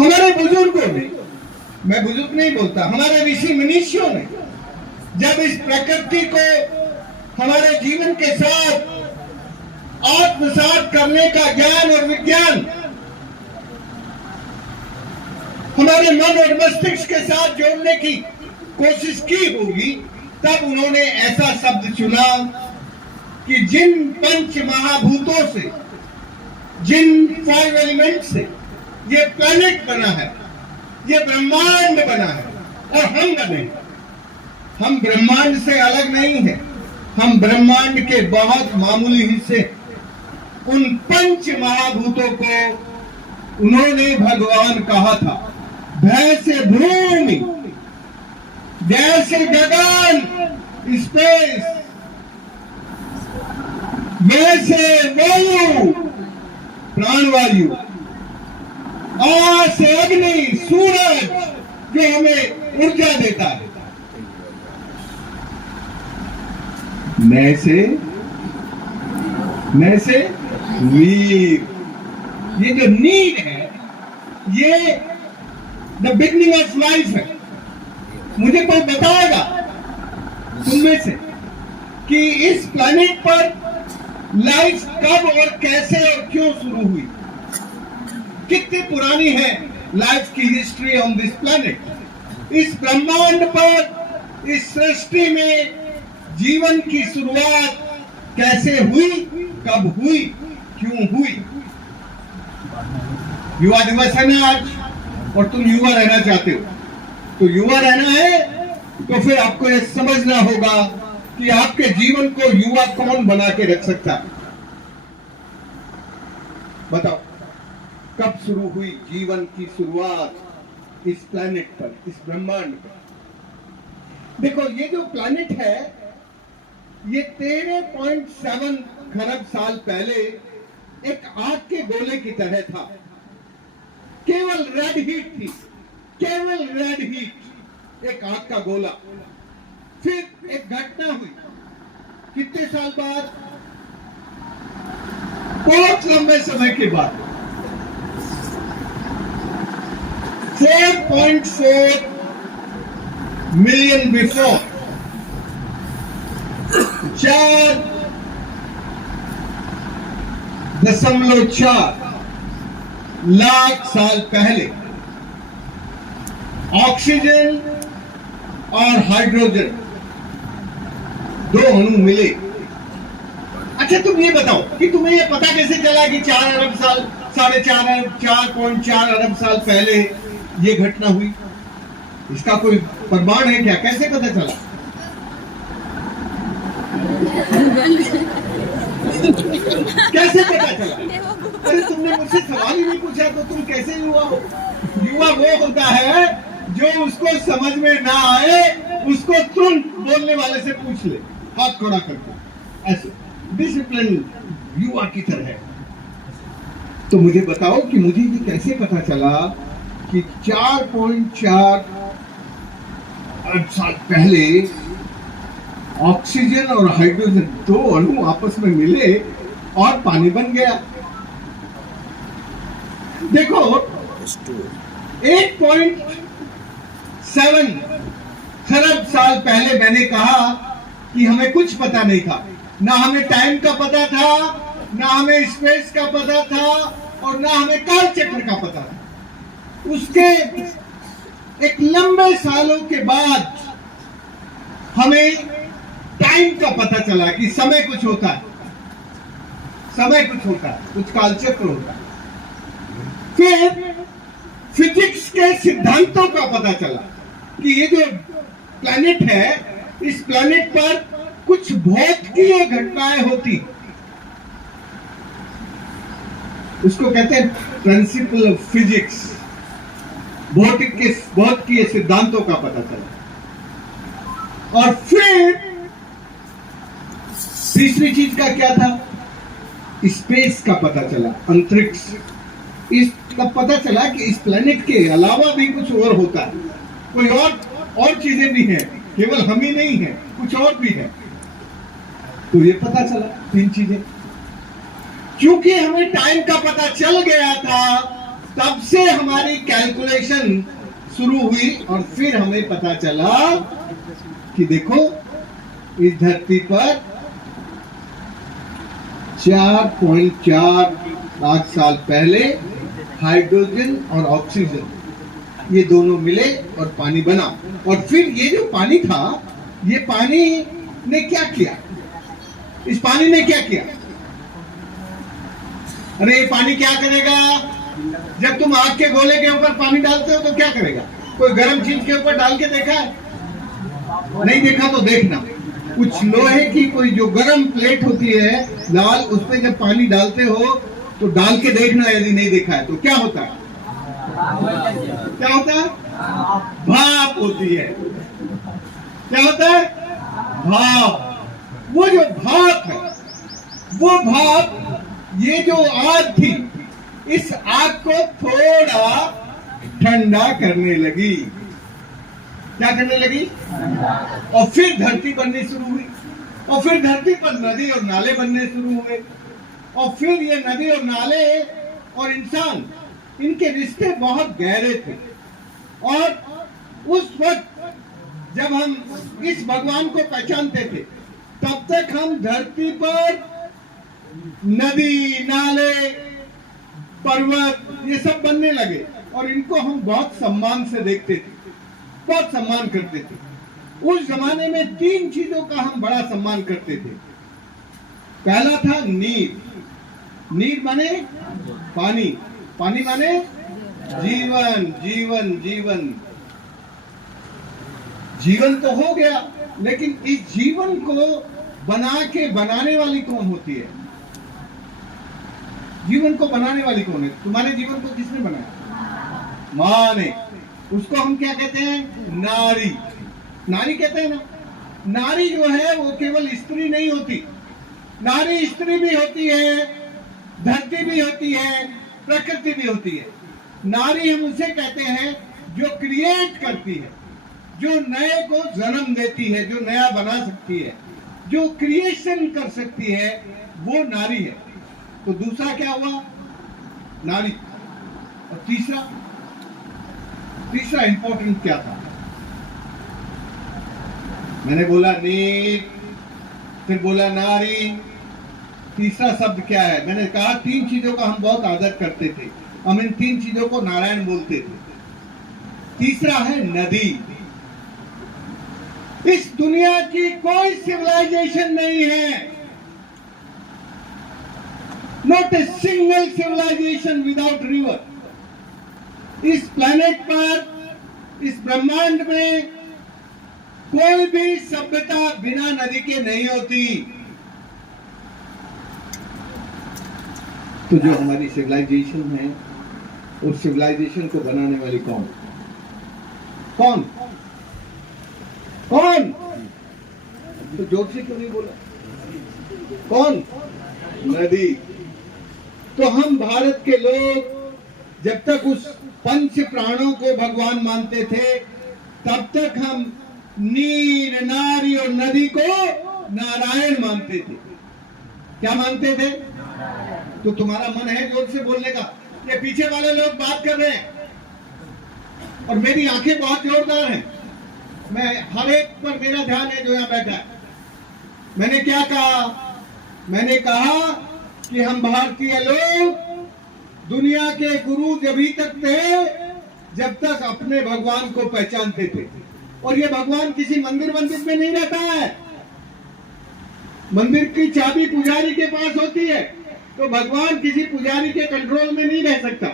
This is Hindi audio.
हमारे बुजुर्गों ने, मैं बुजुर्ग नहीं बोलता, हमारे ऋषि मनीषियों ने जब इस प्रकृति को हमारे जीवन के साथ आत्मसात करने का ज्ञान और विज्ञान हमारे मन और मस्तिष्क के साथ जोड़ने की कोशिश की होगी, तब उन्होंने ऐसा शब्द चुना कि जिन पंच महाभूतों से, जिन 5 एलिमेंट से ये प्लैनेट बना है, ये ब्रह्मांड बना है, और हम बने, हम ब्रह्मांड से अलग नहीं है, हम ब्रह्मांड के बहुत मामूली हिस्से। उन पंच महाभूतों को उन्होंने भगवान कहा था, भय से भूमि, जय से गगन, स्पेस, मैं से वायु, प्राणवायु, आ से अग्नि, सूरज जो हमें ऊर्जा देता है, मैं से वीर, ये जो नीड है, ये द बिगनिंग ऑफ लाइफ है। मुझे कोई बताएगा तुम में से कि इस प्लैनेट पर लाइफ कब और कैसे और क्यों शुरू हुई? कितनी पुरानी है लाइफ की हिस्ट्री ऑन दिस प्लैनेट? इस ब्रह्मांड पर, इस सृष्टि में जीवन की शुरुआत कैसे हुई, कब हुई, क्यों हुई? युवा दिवस है ना आज, और तुम युवा रहना चाहते हो, तो युवा रहना है तो फिर आपको यह समझना होगा कि आपके जीवन को युवा कौन बना के रख सकता है। बताओ, कब शुरू हुई जीवन की शुरुआत इस प्लैनेट पर, इस ब्रह्मांड पर? देखो, ये जो प्लैनेट है, ये 13.7 खरब साल पहले एक आग के गोले की तरह था। केवल रेड हीट थी, केवल रेड हीट, एक आग का गोला। फिर एक घटना हुई, कितने साल बाद? बहुत लंबे समय के बाद, 4.4 मिलियन बिफोर, 4.4 लाख साल पहले ऑक्सीजन और हाइड्रोजन दो अणु मिले। अच्छा, तुम ये बताओ कि तुम्हें ये पता कैसे चला कि 4 अरब साल, 4.4 अरब साल पहले ये घटना हुई? इसका कोई प्रमाण है क्या? कैसे पता चला? कैसे पता चला? अरे, तुमने मुझसे सवाल ही नहीं पूछा तो तुम कैसे युवा हो? युवा वो होता है जो उसको समझ में ना आए उसको तुरंत बोलने वाले से पूछ ले, हाथ खड़ा करके, ऐसे डिसिप्लिन युवा की तरह है। तो मुझे बताओ कि मुझे ये कैसे पता चला कि 4.4 अरब साल पहले ऑक्सीजन और हाइड्रोजन दो अणु आपस में मिले और पानी बन गया? देखो, 8.7 खरब साल पहले मैंने कहा कि हमें कुछ पता नहीं था, ना हमें टाइम का पता था, ना हमें स्पेस का पता था, और ना हमें काल चक्र का पता था। उसके एक लंबे सालों के बाद हमें टाइम का पता चला कि समय कुछ होता है, समय कुछ होता है, कुछ कालचक्र होता है। फिर फिजिक्स के सिद्धांतों का पता चला कि ये जो प्लैनेट है, इस प्लैनेट पर कुछ भौतिकीय घटनाएं होती, उसको कहते हैं प्रिंसिपल ऑफ फिजिक्स। भौतिकीय सिद्धांतों का पता चला। और फिर तीसरी चीज का क्या था? स्पेस का पता चला, अंतरिक्ष। इसका पता चला कि इस प्लेनेट के अलावा भी कुछ और होता है, कोई और चीजें भी हैं, केवल हम ही नहीं है, कुछ और भी है। तो ये पता चला 3 चीजें। क्योंकि हमें टाइम का पता चल गया था, तब से हमारी कैलकुलेशन शुरू हुई और फिर हमें पता चला कि देखो इस धरती पर 4.4 लाख साल पहले हाइड्रोजन और ऑक्सीजन ये दोनों मिले और पानी बना। और फिर ये जो पानी था, ये पानी ने क्या किया? इस पानी ने क्या किया? अरे ये पानी क्या करेगा? जब तुम आग के गोले के ऊपर पानी डालते हो तो क्या करेगा? कोई गर्म चीज के ऊपर डाल के देखा है? नहीं देखा तो देखना। कुछ लोहे की कोई जो गर्म प्लेट होती है लाल, उस पर जब पानी डालते हो तो डाल के देखना, यदि नहीं देखा है तो क्या होता है? क्या होता है? भाप होती है। क्या होता है? भाप। वो जो भाप है, वो भाप, ये जो आग थी, इस आग को थोड़ा ठंडा करने लगी। क्या करने लगी? और फिर धरती बननी शुरू हुई। और फिर धरती पर नदी और नाले बनने शुरू हुए। और फिर ये नदी और नाले और इंसान, इनके रिश्ते बहुत गहरे थे। और उस वक्त जब हम इस भगवान को पहचानते थे, तब तक हम धरती पर नदी, नाले, पर्वत ये सब बनने लगे और इनको हम बहुत सम्मान से देखते थे, बहुत सम्मान करते थे। उस जमाने में 3 चीजों का हम बड़ा सम्मान करते थे। पहला था नीर। नीर माने पानी, पानी माने जीवन, जीवन, जीवन। जीवन तो हो गया, लेकिन इस जीवन को बनाने वाली कौन होती है? जीवन को बनाने वाली कौन है? तुम्हारे जीवन को किसने बनाया? मां ने। उसको हम क्या कहते हैं? नारी। नारी कहते हैं ना। नारी जो है वो केवल स्त्री नहीं होती। नारी स्त्री भी होती है, धरती भी होती है, प्रकृति भी होती है। नारी हम उसे कहते हैं जो क्रिएट करती है, जो नए को जन्म देती है, जो नया बना सकती है, जो क्रिएशन कर सकती है, वो नारी है। तो दूसरा क्या हुआ? नारी। और तीसरा इंपॉर्टेंट क्या था? मैंने बोला नीर, फिर बोला नारी, तीसरा शब्द क्या है? मैंने कहा 3 चीजों का हम बहुत आदर करते थे, हम इन 3 चीजों को नारायण बोलते थे। तीसरा है नदी। इस दुनिया की कोई सिविलाइजेशन नहीं है, not a single civilisation without river. इस प्लेनेट पर, इस ब्रह्मांड में कोई भी सभ्यता बिना नदी के नहीं होती। तो जो हमारी सिविलाइजेशन है, उस सिविलाइजेशन को बनाने वाली कौन? कौन? कौन? तो जोर से क्यों नहीं बोला? कौन? नदी। तो हम भारत के लोग जब तक उस पंच प्राणों को भगवान मानते थे, तब तक हम नीर, नारी और नदी को नारायण मानते थे। क्या मानते थे? तो तुम्हारा मन है जोर से बोलने का? ये पीछे वाले लोग बात कर रहे हैं और मेरी आंखें बहुत जोरदार हैं। मैं हर एक पर मेरा ध्यान है जो यहाँ बैठा है। मैंने क्या कहा? मैंने कहा कि हम भारतीय लोग दुनिया के गुरु जभी तक थे जब तक अपने भगवान को पहचानते थे। और ये भगवान किसी मंदिर में नहीं रहता है। मंदिर की चाबी पुजारी के पास होती है, तो भगवान किसी पुजारी के कंट्रोल में नहीं रह सकता।